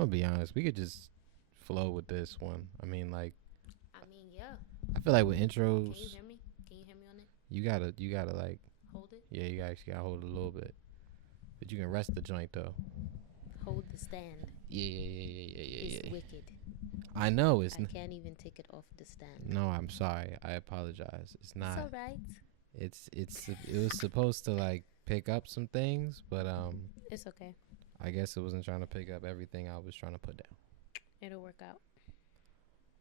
gonna be honest. We could just flow with this one. I mean, like, Yeah. I feel like with Can you intros, hear me? Can you hear me on it? you gotta like, Hold it. yeah, you actually gotta hold it a little bit, but you can rest the joint though. Hold the stand. Yeah, yeah, yeah, yeah, yeah, It's yeah, yeah. wicked. I know I can't even take it off the stand. no. I'm sorry. I apologize. It's It's not. alright. It was supposed to like pick up some things, but It's okay. I guess it wasn't trying to pick up everything I was trying to put It'll work out.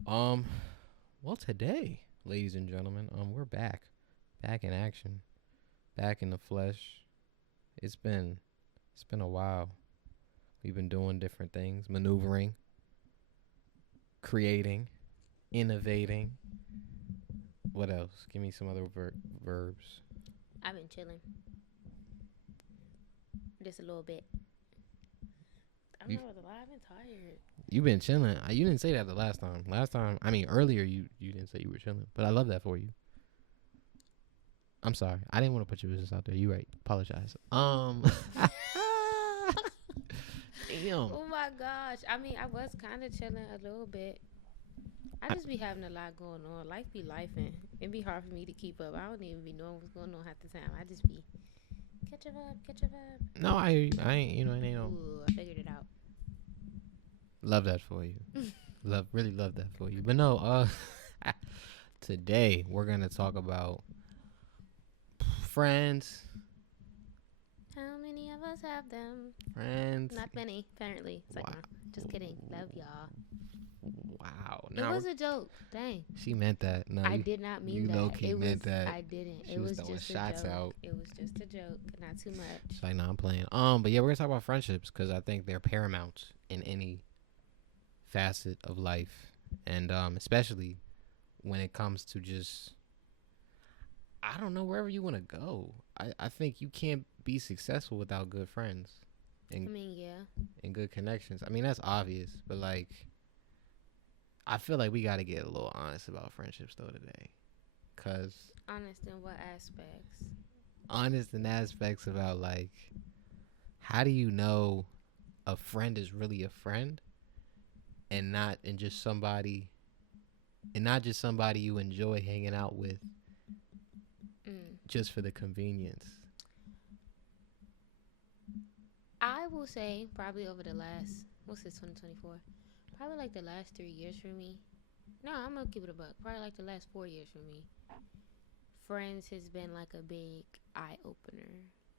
down. Well, today, ladies and gentlemen, we're back in action, back in the flesh. It's been it's been a while. We've been doing different things, maneuvering, creating, innovating. What else? Give me some other verbs. I've been chilling. Just a little bit. I don't You know what the lie. I've been tired. you've been chilling. You didn't say that the last time. Last time, I mean earlier, you didn't say you were chilling, but I love that for you. I'm sorry. I didn't want to put your business out there. You right. Apologize. Damn. Oh my gosh. I mean, I was kind of chilling a little bit. I just be having a lot going on. Life be lifing. It be hard for me to keep up. I don't even be knowing what's going on half the time. I just be catch a vibe, catch a vibe. No, I ain't. You know, it ain't no. Ooh, I figured it out. Love that for you. Really love that for you. But no, today we're gonna talk about friends. How many of us have them? Friends. Not many, apparently. It's like, Wow. nah, just kidding. Love y'all. Wow. It was a joke. Dang. She meant that. No, I did not mean you that. low-key It meant was, that. I didn't. She It was was throwing just shots a joke. out. It was just a joke. Not too much. She's like, no, I'm playing. But yeah, we're gonna talk about friendships because I think they're paramount in any facet of life, and especially when it comes to just, I don't know, wherever you want to go. I think you can't be successful without good friends I mean, yeah. and good connections. I mean, that's obvious, but like, I feel like we got to get a little honest about friendships though today, cause Honest in what aspects? honest in aspects about like, how do you know a friend is really a friend and not just somebody you enjoy hanging out with just for the convenience. I will say probably over the last, what's this, 2024? Probably like the last 3 years for me. No, I'm going to keep it a buck. Probably like the last 4 years for me. Friends has been like a big eye opener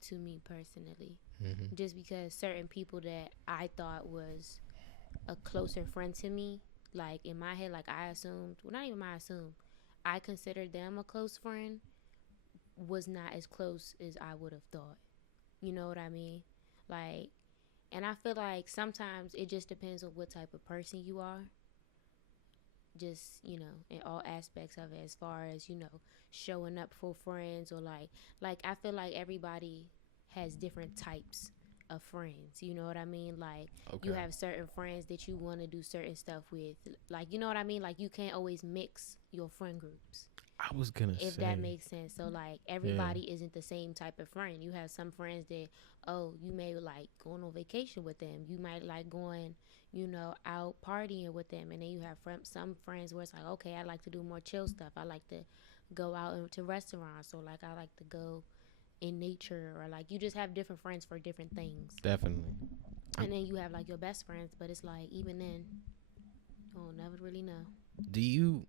to me personally. Mm-hmm. Just because certain people that I thought was a closer friend to me, like in my head, like I assumed, well, not even I assumed, I considered them a close friend, was not as close as I would have thought. You know what I mean? Like, and I feel like sometimes it just depends on what type of person you are. Just, in all aspects of it, as far as, showing up for friends, or like I feel like everybody has different types of friends. You know what I mean? Like, you have certain friends that you want to do certain stuff with. Like, you know what I mean? Like, you can't always mix your friend groups. I was gonna If say that makes sense. So like everybody isn't the same type of friend. You have some friends that, you may like going on vacation with them. You might like going, out partying with them. And then you have some friends where it's like, okay, I like to do more chill stuff. I like to go out to restaurants, or like I like to go in nature, or like you just have different friends for different things. Definitely. And then you have like your best friends, but it's like even then, you'll never really know. Do you,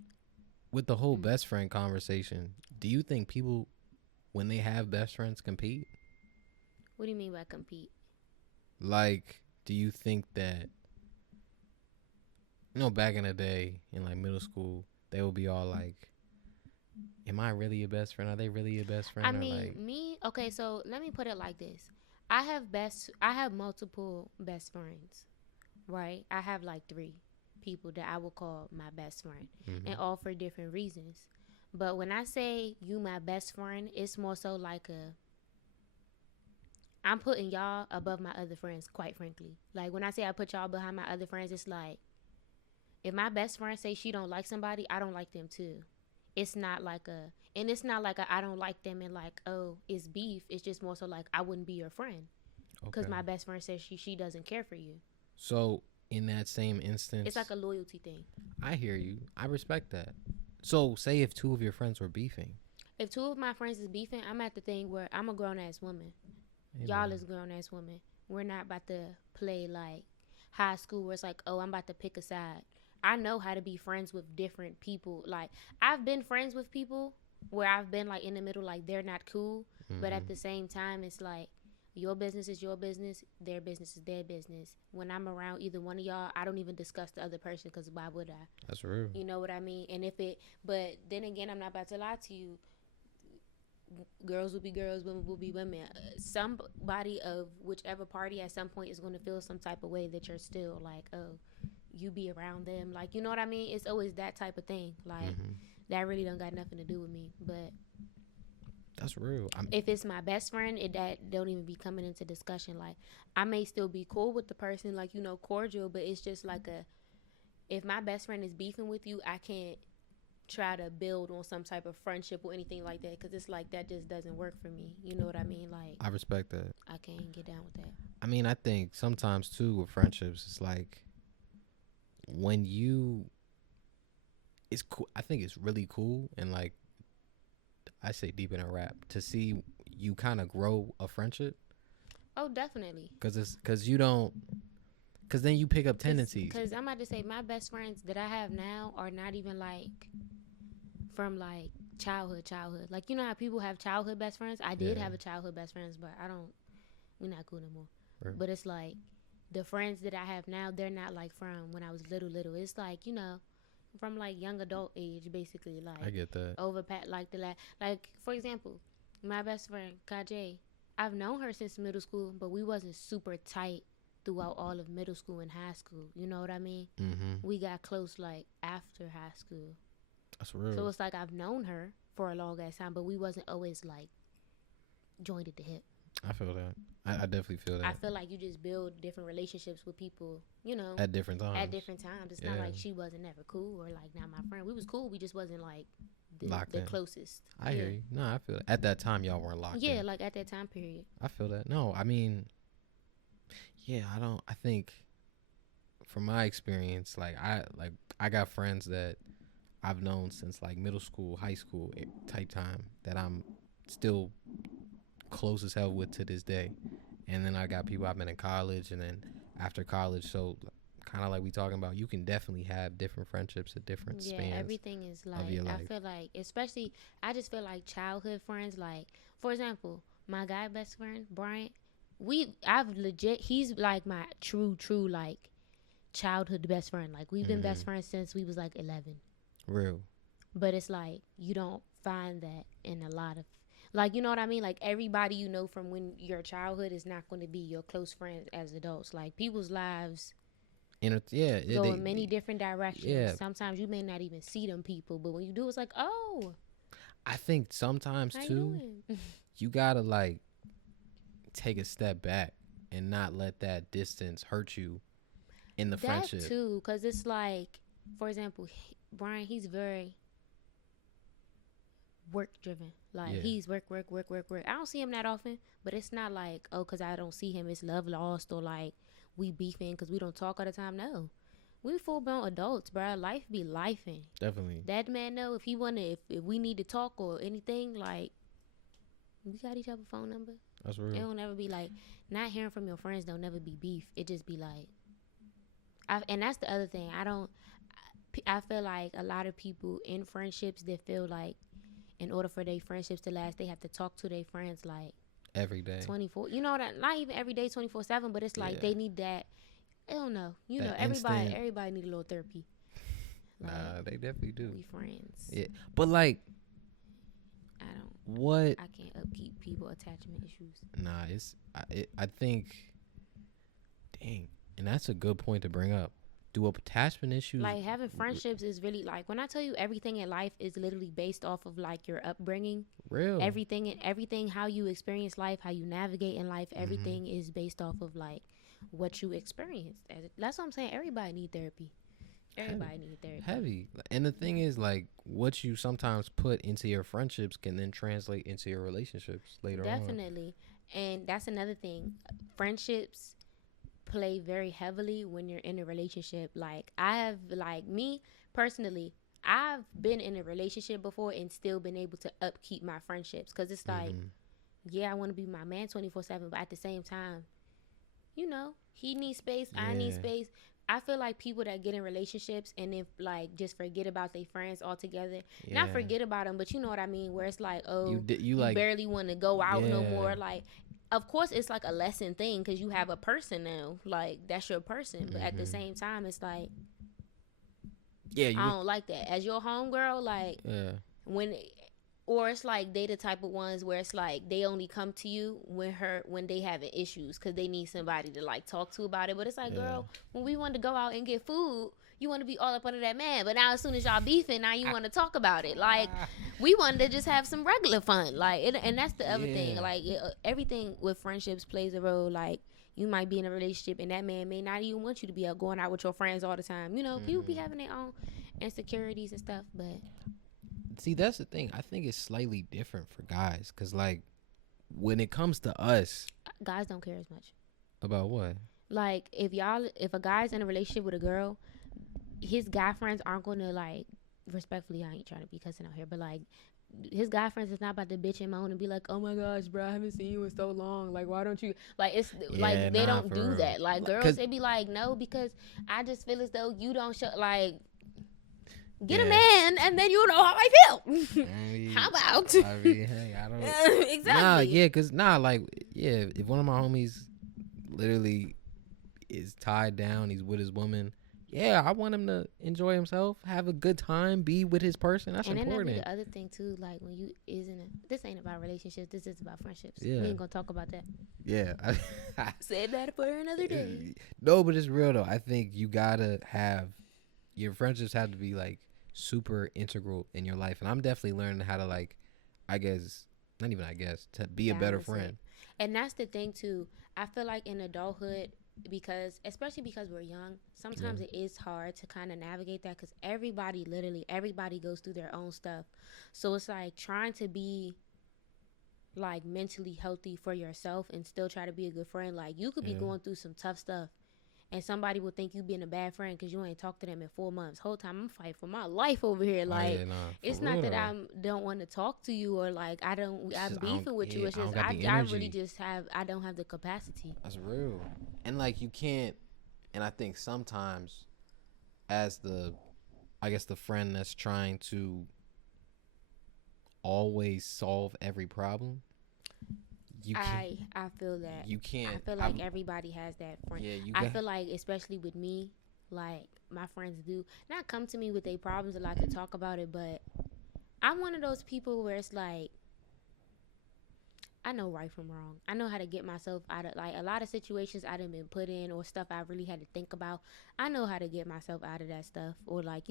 with the whole best friend conversation, do you think people, when they have best friends, compete? What do you mean by compete? Like, do you think that, back in the day in like middle school, they would be all like, am I really your best friend? Are they really your best friend? I mean, okay, so let me put it like this. I have multiple best friends, right? I have like 3 people that I would call my best friend, and all for different reasons. But when I say you my best friend, it's more so like I'm putting y'all above my other friends, quite frankly. Like when I say I put y'all behind my other friends, it's like if my best friend say she don't like somebody, I don't like them too. It's not like I don't like them and like, oh, it's beef. It's just more so like I wouldn't be your friend because my best friend says she doesn't care for you. So in that same It's like instance, a loyalty thing. I hear you. I respect that. So, say if two of your friends were beefing. If two of my friends is beefing, I'm at the thing where I'm a grown ass woman. Hey, Y'all man. is grown ass women. We're not about to play like high school where it's like, oh, I'm about to pick a side. I know how to be friends with different people. Like, I've been friends with people where I've been like in the middle, like they're not cool, but at Mm-hmm. the same time, it's like your business is your business, their business is their business. When I'm around either one of y'all, I don't even discuss the other person because why would I? That's real. You know what I mean? And if it, but then again, I'm not about to lie to you. Girls will be girls, women will be women. Somebody of whichever party at some point is going to feel some type of way that you're still like, oh, you be around them. Like, you know what I mean? It's always that type of thing. Like, Mm-hmm. that really don't got nothing to do with me. But That's real. if it's my best friend, that don't even be coming into discussion. Like, I may still be cool with the person, like, you know, cordial, but it's just like if my best friend is beefing with you, I can't try to build on some type of friendship or anything like that because it's like that just doesn't work for me. You know what I mean? Like, I respect that. I can't get down with that. I mean, I think sometimes too with friendships, it's like when you, it's cool. I think it's really cool and like I say deep in a rap to see you kind of grow a friendship Oh, definitely. because you don't because then you pick up tendencies. Because I'm about to say my best friends that I have now are not even like from like childhood. Like, you know how people have childhood best friends? I did Yeah. have a childhood best friends, but we're not cool no more. Right. But it's like the friends that I have now, they're not like from when I was little. It's like, you know, from like young adult age, basically. Like, I get that. over like like, for example, my best friend Kajay, I've known her since middle school, but we wasn't super tight throughout all of middle school and high school. You know what I mean? Mm-hmm. We got close like after high school. That's real. So it's like I've known her for a long ass time, but we wasn't always like joined at the hip. I feel that. I definitely feel that. I feel like you just build different relationships with people, you know, At different times. at different times. It's not Yeah. like she wasn't never cool or like not my friend. We was cool. We just wasn't like Locked the in. closest. I hear you. No, I feel it. At that time, y'all weren't locked Yeah, in. like at that time period. I feel that. No, I mean, yeah, I don't. I think, from my experience, I got friends that I've known since like middle school, high school type time that I'm still close as hell with to this day. And then I got people I've been in college, and then after college. So, kind of like we talking about, you can definitely have different friendships at different Yeah, spans. everything is like, your I life. feel like, especially, I just feel like childhood friends, like, for example, my guy best friend, Bryant, he's like my true, like, childhood best friend. Like, we've been best friends since we was like 11. Real. But it's like, you don't find that in a lot of, like, you know what I mean? Like, everybody you know from when your childhood is not going to be your close friends as adults. Like, people's lives go in many different directions. Yeah. Sometimes you may not even see them people, but when you do, it's like, oh, I think sometimes how you too, doing? you gotta like take a step back and not let that distance hurt you in the That friendship. too, because it's like, for example, Brian, he's very work driven. Like, Yeah. he's work. I don't see him that often, but it's not like, oh, because I don't see him, it's love lost or like we beefing because we don't talk all the time. No, we full blown adults, bro. Life be lifing. Definitely. That man know if he wanna, if we need to talk or anything, like, we got each other phone number. That's It real. don't never be like, not hearing from your friends don't never be beef. It just be like, and that's the other thing. I feel like a lot of people in friendships that feel like in order for their friendships to last, they have to talk to their friends like Every day. 24. You know what? Not even every day 24/7, but it's like Yeah. they need that. I don't know. You That know, instant- everybody need a little therapy. Like, Nah, they definitely do. we friends. Yeah. But like, what? I can't upkeep people attachment issues. Nah, I think, dang, and that's a good point to bring up. Do attachment issues Like, having friendships is really like, when I tell you everything in life is literally based off of like your upbringing. real? Everything how you experience life, how you navigate in life, everything is based off of like what you experienced. That's what I'm saying. Everybody need therapy. Everybody need therapy. Heavy. And the thing is, like, what you sometimes put into your friendships can then translate into your relationships later on. Definitely. And that's another thing. Friendships, play very heavily when you're in a relationship. Like I have, like me personally, I've been in a relationship before and still been able to upkeep my friendships because it's like, Mm-hmm. yeah, I want to be my man 24/7, but at the same time, he needs space, I need Yeah. space. I feel like people that get in relationships and then like just forget about their friends altogether. Not Yeah. forget about them, but you know what I mean. Where it's like, oh, You you like, barely want to go out no yeah. more. Like, of course, it's like a lesson thing because you have a person now. Like that's your person. But at the Mm-hmm. same time, it's like Yeah, I you. don't like that. As your homegirl, like Yeah. when or it's like they the type of ones where it's like they only come to you when they having issues because they need somebody to like talk to about it. But it's like, Yeah. girl, when we wanted to go out and get food, you want to be all up under that man. But now as soon as y'all beefing, now you want to talk about it. Like we wanted to just have some regular fun. Like and that's the other thing. Yeah. Like everything with friendships plays a role. Like you might be in a relationship and that man may not even want you to be out going out with your friends all the time. People be Mm-hmm. having their own insecurities and stuff, but See, that's the thing. I think it's slightly different for guys, cause like when it comes to us, guys don't care as much. about what? Like if a guy's in a relationship with a girl, his guy friends aren't gonna like respectfully. I ain't trying to be cussing out here, but like his guy friends is not about to bitch and moan and be like, oh my gosh, bro, I haven't seen you in so long. Like why don't you like it's Yeah, like they nah, don't for do real. that. Like Like, girls, cause they be like, no, because I just feel as though you don't show like. Get a yeah. man, and then you know how I feel. I mean, How about? I mean, hey, I don't. Exactly. Nah, yeah, cause nah, like, yeah, if one of my homies literally is tied down, he's with his woman. Yeah, I want him to enjoy himself, have a good time, be with his person. That's And then that'd be important. the other thing too, like when you isn't this ain't about relationships, this is about friendships. Yeah. We ain't gonna talk about that. Yeah. Save that for another day. No, but it's real though. I think you gotta have your friendships have to be like super integral in your life, and I'm definitely learning how to like, I guess, not even I guess, to be a better Balance it. friend. And that's the thing too. I feel like in adulthood, especially because we're young, sometimes Yeah. it is hard to kind of navigate that because everybody goes through their own stuff. So it's like trying to be like mentally healthy for yourself and still try to be a good friend. Like you could be Yeah. going through some tough stuff and somebody will think you being a bad friend because you ain't talked to them in 4 months. Whole time I'm fighting for my life over here. Oh, Like yeah, nah, it's for not real that though. I don't want to talk to you or like I'm It's just, beefing with you. yeah, It's I don't just got the I really energy. just I don't have the capacity. That's real. And like you can't, and I think sometimes as I guess the friend that's trying to always solve every problem, you can't. I feel that. You can't. I feel like everybody has that friend. Yeah, you I got. feel like especially with me, like my friends do not come to me with their problems a lot to talk about it, but I'm one of those people where it's like I know right from wrong. I know how to get myself out of like a lot of situations I done been put in or stuff I really had to think about. I know how to get myself out of that stuff or like,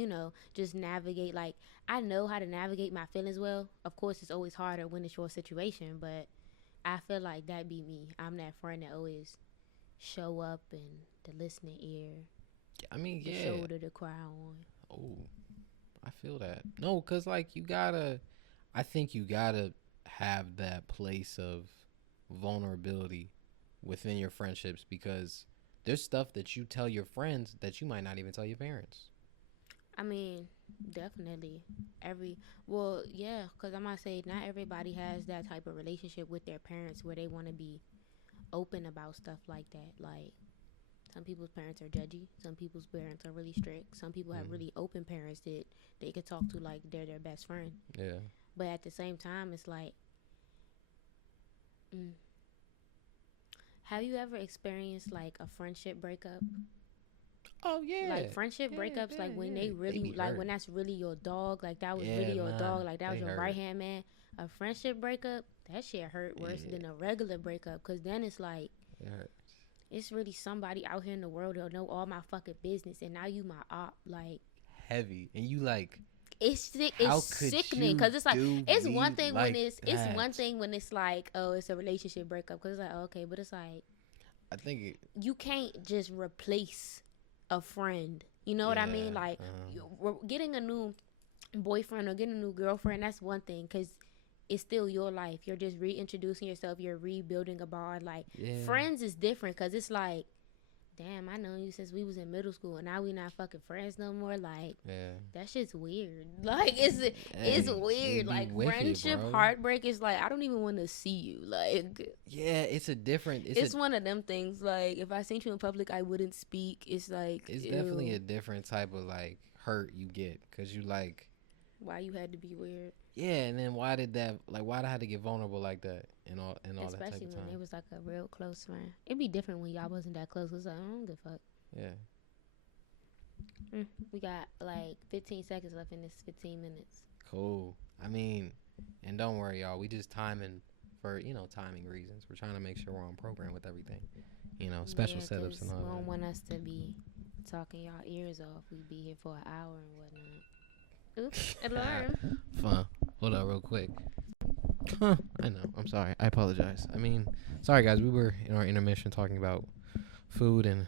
just navigate. Like I know how to navigate my feelings well. Of course, it's always harder when it's your situation, but I feel like that be me. I'm that friend that always show up and the listening ear, I mean, the yeah. shoulder to cry on. Oh, I feel that. No, cause like you gotta. I think you gotta have that place of vulnerability within your friendships because there's stuff that you tell your friends that you might not even tell your parents. I mean, definitely. Yeah, because I might say not everybody has that type of relationship with their parents where they want to be open about stuff like that. Like, some people's parents are judgy. Some people's parents are really strict. Some people have really open parents that they could talk to like they're their best friend. Yeah. But at the same time, it's like, have you ever experienced like a friendship breakup? Oh yeah. Like friendship breakups, like when they really, like when that's really your dog, like that was really your dog, like that was your right hand man. A friendship breakup, that shit hurt worse than a regular breakup, cause then it's like, it's really somebody out here in the world that'll know all my fucking business, and now you my op, like heavy, and you like. It's sick. It's sickening because it's like it's one thing like when it's one thing when it's like, oh, it's a relationship breakup because it's like, okay, but it's like I think you can't just replace a friend. You know what I mean? Like getting a new boyfriend or getting a new girlfriend, that's one thing because it's still your life. You're just reintroducing yourself. You're rebuilding a bond. Like friends is different because it's like damn, I know you since we was in middle school, and now we not fucking friends no more. Like, Yeah. that shit's weird. Like, it's Hey, weird. it be Like, wicked, friendship bro. heartbreak is like, I don't even want to see you. Like, Yeah, it's a different. it's one of them things. Like, if I seen you in public, I wouldn't speak. It's like, It's definitely ew, a different type of like hurt you get because you like. why you had to be weird. Yeah, and then why did that? Like, why did I have to get vulnerable like that and all that type Especially of when time? it was like a real close friend. It'd be different when y'all wasn't that close. It's like, I don't give a fuck. Yeah. We got like 15 seconds left in this 15 minutes. Cool. I mean, and don't worry, y'all. We just timing for timing reasons. We're trying to make sure we're on program with everything. Special Yeah, setups and 'cause all we don't that. want us to be talking y'all ears off. We be here for an hour and whatnot. Oops, alarm. Fun. Hold up, real quick. Huh. I know. I'm sorry. I apologize. I mean, sorry guys. We were in our intermission talking about food and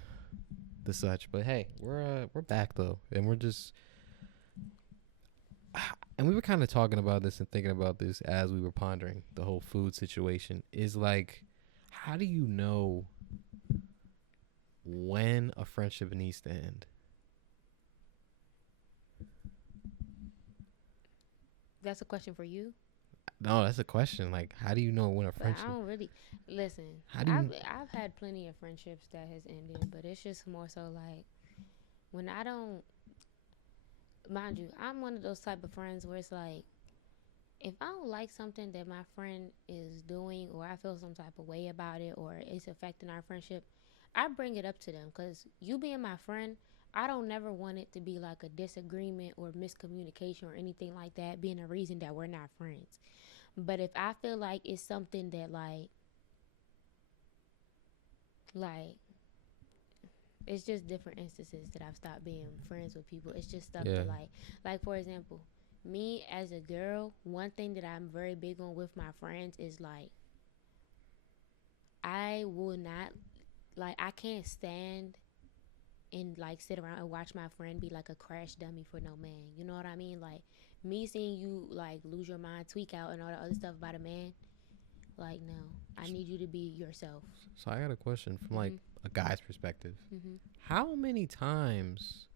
the such, but hey, we're back though, and we're just. And we were kind of talking about this and thinking about this as we were pondering the whole food situation. Is like, how do you know when a friendship needs to end? That's a question for you. No, that's a question. Like, how do you know when a But friendship? I don't really listen. How do you? I've had plenty of friendships that has ended, but it's just more so like when I don't. Mind you, I'm one of those type of friends where it's like if I don't like something that my friend is doing, or I feel some type of way about it, or it's affecting our friendship, I bring it up to them. Because you being my friend, I don't never want it to be like a disagreement or miscommunication or anything like that being a reason that we're not friends. But if I feel like it's something that like it's just different instances that I've stopped being friends with people. It's just stuff Yeah. that like for example, me as a girl, one thing that I'm very big on with my friends is like I will not like I can't stand and like sit around and watch my friend be like a crash dummy for no man. You know what I mean? Like me seeing you like lose your mind, tweak out, and all the other stuff about a man. Like no, I need you to be yourself. So I got a question from like Mm-hmm. a guy's perspective. Mm-hmm. How many times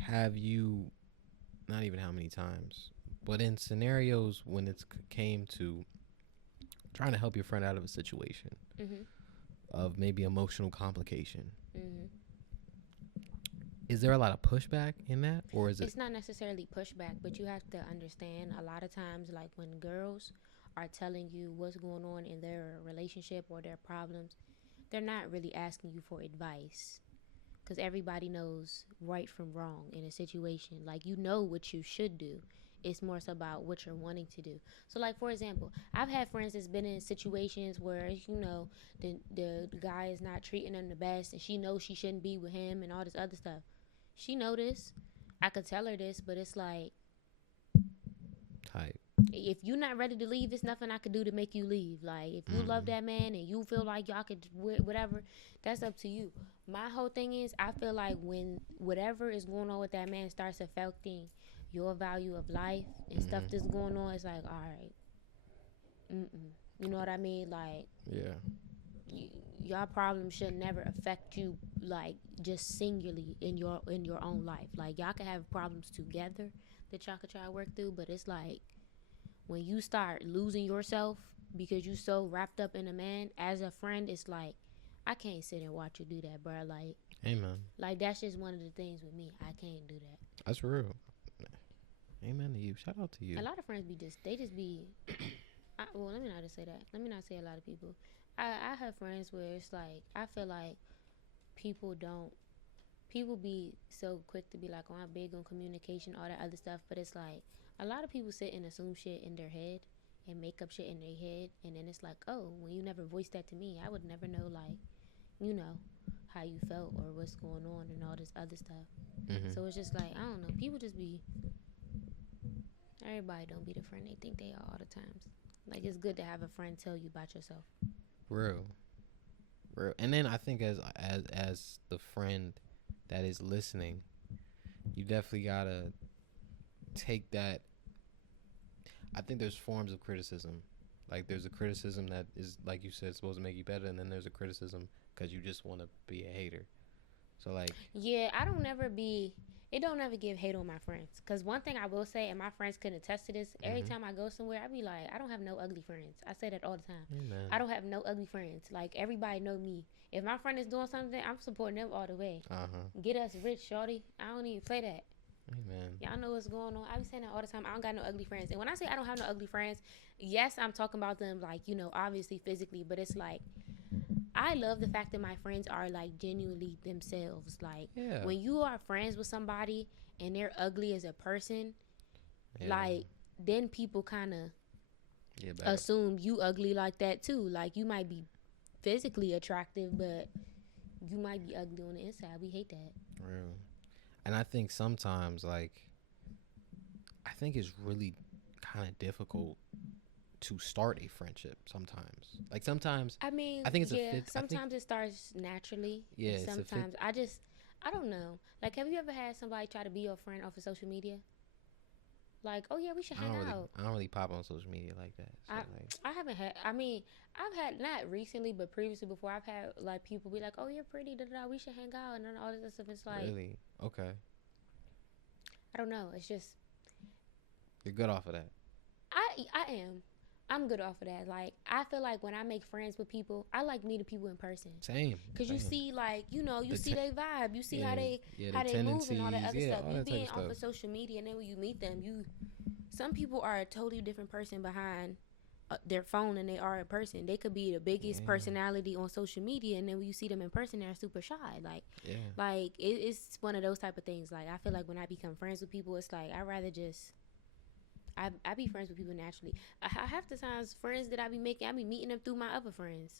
have you? Not even how many times, but in scenarios when it's came to trying to help your friend out of a situation Mm-hmm. of maybe emotional complication. Mm-hmm. Is there a lot of pushback in that, or is it? It's not necessarily pushback, but you have to understand a lot of times, like when girls are telling you what's going on in their relationship or their problems, they're not really asking you for advice because everybody knows right from wrong in a situation. Like, you know what you should do. It's more so about what you're wanting to do. So, like, for example, I've had friends that's been in situations where, the guy is not treating them the best and she knows she shouldn't be with him and all this other stuff. She know this. I could tell her this, but it's like, Type. if you're not ready to leave, there's nothing I could do to make you leave. Like, if you love that man and you feel like y'all could whatever, that's up to you. My whole thing is, I feel like when whatever is going on with that man starts affecting your value of life and stuff that's going on, it's like, all right, you know what I mean? Like, Yeah. y'all problems should never affect you, like, just singularly in your own life. Like, y'all can have problems together that y'all could try to work through, but it's like when you start losing yourself because you so wrapped up in a man as a friend, it's like I can't sit and watch you do that, bro. Amen. Like that's just one of the things with me. I can't do that. That's real. Amen to you. Shout out to you. A lot of friends they just be well, let me not just say that. Let me not say a lot of people. I have friends where it's like I feel like people be so quick to be like, oh, I'm big on communication, all that other stuff, but it's like a lot of people sit and assume shit in their head and make up shit in their head, and then it's like, oh, when you never voiced that to me, I would never know, like, how you felt or what's going on and all this other stuff. So it's just like, I don't know, people just be, everybody don't be the friend they think they are all the times. Like, it's good to have a friend tell you about yourself. Real. And then I think as the friend that is listening, you definitely gotta take that. I think there's forms of criticism. Like, there's a criticism that is, like you said, supposed to make you better, and then there's a criticism because you just want to be a hater. So like, Yeah, I don't never be. It don't ever give hate on my friends. Cause one thing I will say, and my friends can attest to this. Every mm-hmm. time I go somewhere, I be like, I don't have no ugly friends. I say that all the time. Amen. I don't have no ugly friends. Like everybody know me. If my friend is doing something, I'm supporting them all the way. Uh huh. Get us rich, shorty. I don't even play that. Amen. Y'all know what's going on. I be saying that all the time. I don't got no ugly friends. And when I say I don't have no ugly friends, yes, I'm talking about them like, obviously physically, but it's like I love the fact that my friends are like genuinely themselves. Like Yeah. when you are friends with somebody and they're ugly as a person, Yeah. like then people kind of Yeah. assume you ugly like that too. Like you might be physically attractive, but you might be ugly on the inside. We hate that. Real. And I think sometimes, like, I think it's really kind of difficult to start a friendship. Sometimes, I mean, I think it's yeah. a fit. Sometimes it starts naturally. Yeah, And it's a fit. sometimes I don't know. Like, have you ever had somebody try to be your friend off of social media? Like, oh yeah, we should hang out. I don't really pop on social media like that. So I haven't had. I mean, I've had not recently, but previously before, I've had like people be like, "Oh, you're pretty, da da. We should hang out," and then all this stuff. It's like, really, okay, I don't know. It's just you're good off of that. I am. I'm good off of that. Like, I feel like when I make friends with people, I like meeting people in person. Same. Cause you see, like, you see their vibe, you see yeah, how they move and all that other stuff. You being off of social media, and then when you meet them, some people are a totally different person behind their phone than they are in person. They could be the biggest personality on social media, and then when you see them in person, they're super shy. Like it's one of those type of things. Like I feel like when I become friends with people, it's like I rather just. I be friends with people naturally. I half the times friends that I be meeting them through my other friends.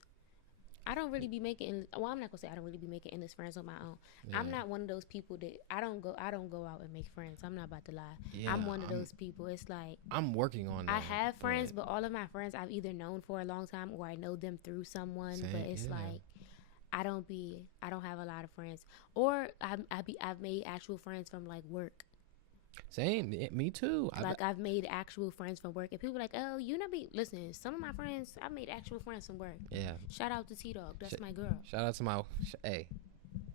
I don't really be making. Well, I'm not gonna say I don't really be making endless friends on my own. Yeah. I'm not one of those people that I don't go out and make friends. I'm not about to lie. Yeah, I'm one of those people. It's like I'm working on that. I have friends, but all of my friends I've either known for a long time or I know them through someone. But it's like I don't have a lot of friends, or I've made actual friends from like work. Same, me too. I've made actual friends from work, and people are like, oh, listen. Some of my friends, I made actual friends from work. Yeah. Shout out to T Dog, that's my girl. Shout out to my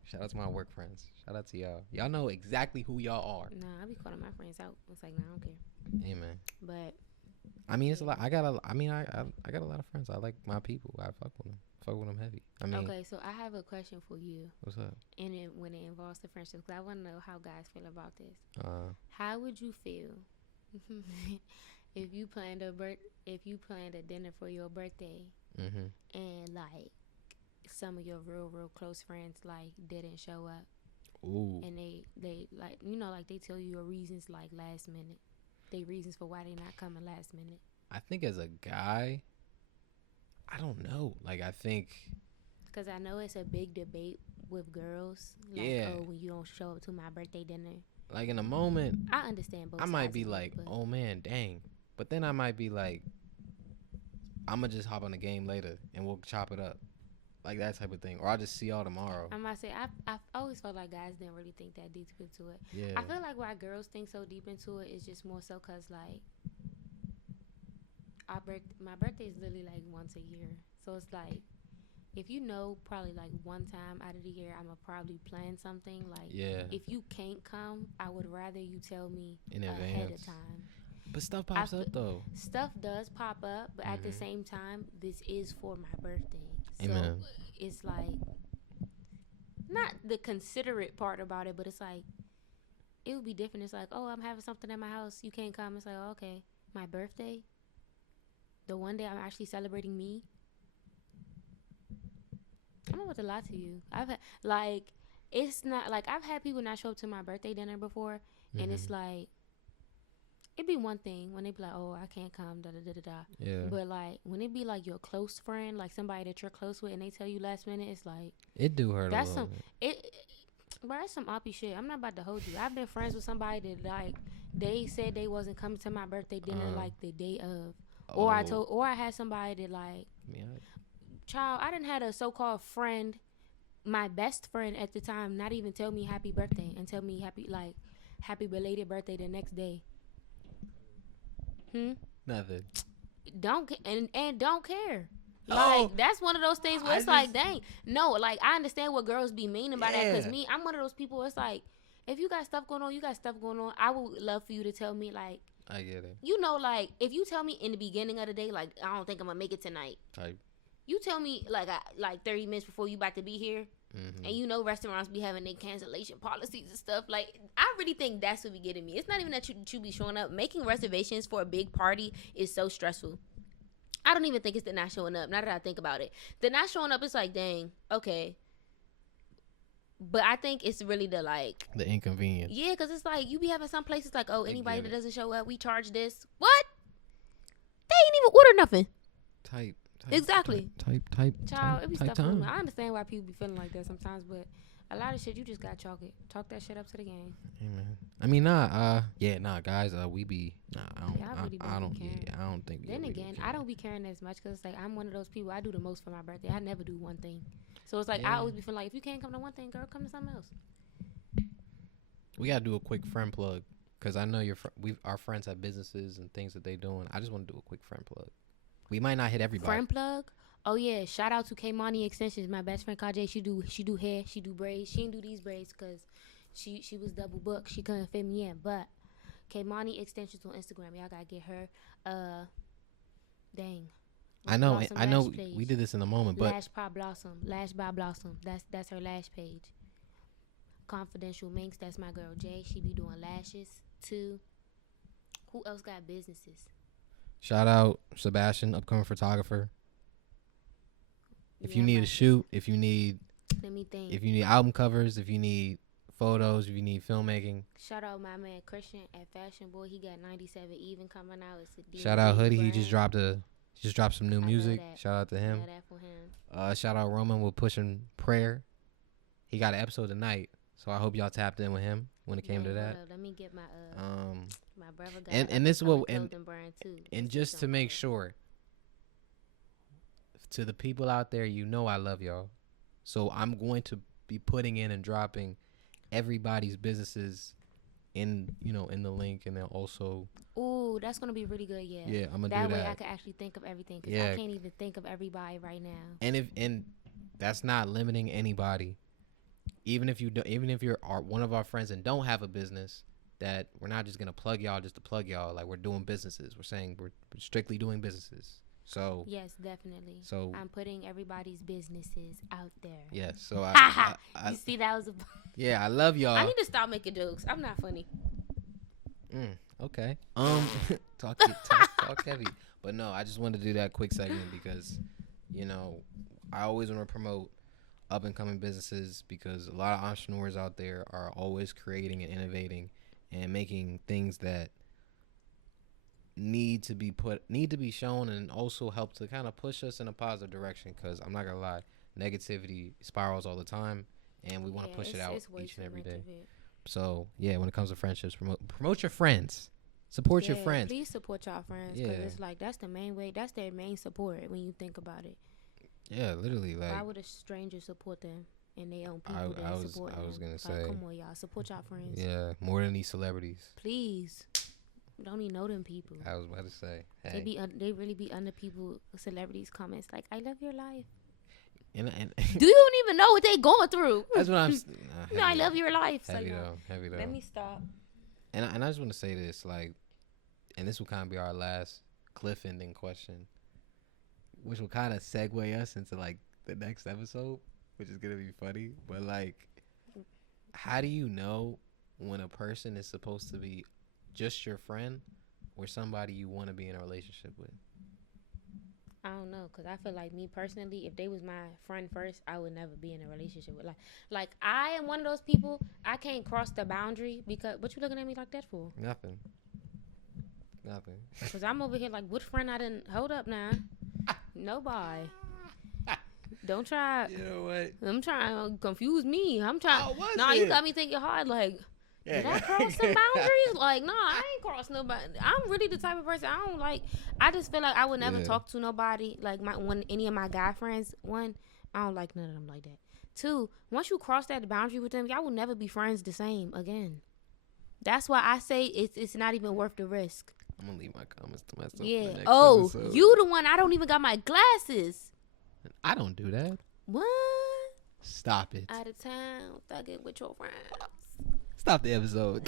shout out to my work friends. Shout out to y'all. Y'all know exactly who y'all are. Nah, I be calling my friends out. It's like, nah, I don't care. Amen. But I mean, it's a lot. I got a lot of friends. I like my people. I fuck with them. Fuck with them heavy. I mean, okay, so I have a question for you. What's up? And when it involves the friendships, because I want to know how guys feel about this. How would you feel if you planned a dinner for your birthday, and like some of your real close friends like didn't show up? Ooh. And they like like they tell you your reasons like last minute. They reasons for why they not coming last minute. I think as a guy, I don't know. Like, I think... Because I know it's a big debate with girls. Like, oh, when you don't show up to my birthday dinner. Like, in a moment... I understand both I might be like, oh, man, dang. But then I might be like, I'm going to just hop on the game later and we'll chop it up. Like, that type of thing. Or I'll just see y'all tomorrow. I might say, I've always felt like guys didn't really think that deep into it. Yeah. I feel like why girls think so deep into it is just more so because, like... my birthday is literally like once a year, so it's like if probably like one time out of the year I'ma probably plan something. Like if you can't come, I would rather you tell me in ahead of time. But stuff pops up though. Stuff does pop up, but at the same time, this is for my birthday. So Amen. It's like not the considerate part about it, but it's like it would be different. It's like, oh, I'm having something at my house, you can't come. It's like, oh, okay, my birthday. The one day I'm actually celebrating me. I'm not about to lie to you. It's not like I've had people not show up to my birthday dinner before, and it's like it'd be one thing when they be like, "Oh, I can't come," da da da da da. Yeah. But like when it be like your close friend, like somebody that you're close with, and they tell you last minute, it's like it do hurt. That's some but that's some oppy shit. I'm not about to hold you. I've been friends with somebody that like they said they wasn't coming to my birthday dinner like the day of. Or I had somebody that like, child, I done had a so-called friend, my best friend at the time, not even tell me happy birthday and tell me happy belated birthday the next day. Nothing. Don't care. Like, that's one of those things where it's like, dang. No, like, I understand what girls be meaning by that. Because I'm one of those people, it's like, if you got stuff going on, you got stuff going on. I would love for you to tell me, like, I get it. You know, like, if you tell me in the beginning of the day, like, I don't think I'm going to make it tonight. Type. You tell me, like, 30 minutes before you about to be here. Mm-hmm. And you know restaurants be having their cancellation policies and stuff. Like, I really think that's what be getting me. It's not even that you be showing up. Making reservations for a big party is so stressful. I don't even think it's the not showing up. Now that I think about it. The not showing up is like, dang, okay. But I think it's really the, like... The inconvenience. Yeah, because it's like, you be having some places like, oh, anybody that doesn't show up, we charge this. What? They ain't even order nothing. Type. Exactly. Type. Child, it be stuff. I understand why people be feeling like that sometimes, but a lot of shit, you just got chalk it. Talk that shit up to the game. Amen. I mean, guys, we be, I don't think. Then again, I don't be caring as much because it's like, I'm one of those people, I do the most for my birthday. I never do one thing. So it's like, I always be feeling like, if you can't come to one thing, girl, come to something else. We got to do a quick friend plug because I know our friends have businesses and things that they doing. I just want to do a quick friend plug. We might not hit everybody. Friend plug? Oh yeah, shout out to K-Money Extensions. My best friend KJ, she do hair, she do braids. She didn't do these braids because she was double booked. She couldn't fit me in. But K-Money Extensions on Instagram, y'all gotta get her. Dang. I know. We did this in a moment, but Lash by Blossom. That's her lash page. Confidential Minx, that's my girl Jay. She be doing lashes too. Who else got businesses? Shout out Sebastian, upcoming photographer. If you need a shoot, if you need album covers, if you need photos, if you need filmmaking. Shout out my man Christian at Fashion Boy. He got 97 even coming out. It's shout out Hoodie. Brand. He just dropped some new music. Shout out to him. That for him. Shout out Roman with Pushing Prayer. He got an episode tonight, so I hope y'all tapped in with him when it came to that. Let me get my my brother got and this will brand too. And just to make sure, to the people out there, you know I love y'all, so I'm going to be putting in and dropping everybody's businesses in the link, and then also. Ooh, that's gonna be really good. Yeah. Yeah, I'm gonna that do that. That way I can actually think of everything because I can't even think of everybody right now. And that's not limiting anybody. Even if you're one of our friends and don't have a business, that we're not just gonna plug y'all just to plug y'all. Like, we're doing businesses. We're saying we're strictly doing businesses. So yes, definitely. So I'm putting everybody's businesses out there. Yes. So I you see, that was yeah. I love y'all. I need to stop making jokes. I'm not funny. Okay. Talk heavy. But no, I just wanted to do that quick segment because, I always want to promote up and coming businesses because a lot of entrepreneurs out there are always creating and innovating and making things that need to be shown and also help to kind of push us in a positive direction. Because I'm not gonna lie, negativity spirals all the time, and we want to push it out each and every day. So yeah, when it comes to friendships, promote your friends, support your friends. Please support y'all friends because it's like that's the main way. That's their main support when you think about it. Yeah, literally. Like, why would a stranger support them and they own people that support them? I was gonna say, come on, y'all, support y'all friends. Yeah, more than these celebrities. Please, don't even know them people. I was about to say, hey. They really be under celebrities' comments like, "I love your life." And do you even know what they going through? That's what I'm. I love your life. Heavy though. Let me stop. And I just want to say this, like, and this will kind of be our last cliff ending question, which will kind of segue us into like the next episode, which is gonna be funny. But like, how do you know when a person is supposed to be just your friend or somebody you want to be in a relationship with? I don't know, because I feel like me personally, if they was my friend first, I would never be in a relationship with. Like I am one of those people, I can't cross the boundary because, what you looking at me like that for? Nothing. Because I'm over here like, what friend I didn't, hold up now. Nobody. Don't try. You know what? I'm trying to confuse me. I'm trying. You got me thinking hard like, did I cross some boundaries? Like, no, I ain't crossed nobody. I'm really the type of person I just feel like I would never talk to nobody. Like any of my guy friends, one, I don't like none of them like that. Two, once you cross that boundary with them, y'all will never be friends the same again. That's why I say it's not even worth the risk. I'm gonna leave my comments to myself. Yeah. For the next episode. You the one. I don't even got my glasses. I don't do that. What? Stop it. Out of town, thugging with your friends. Stop the episode.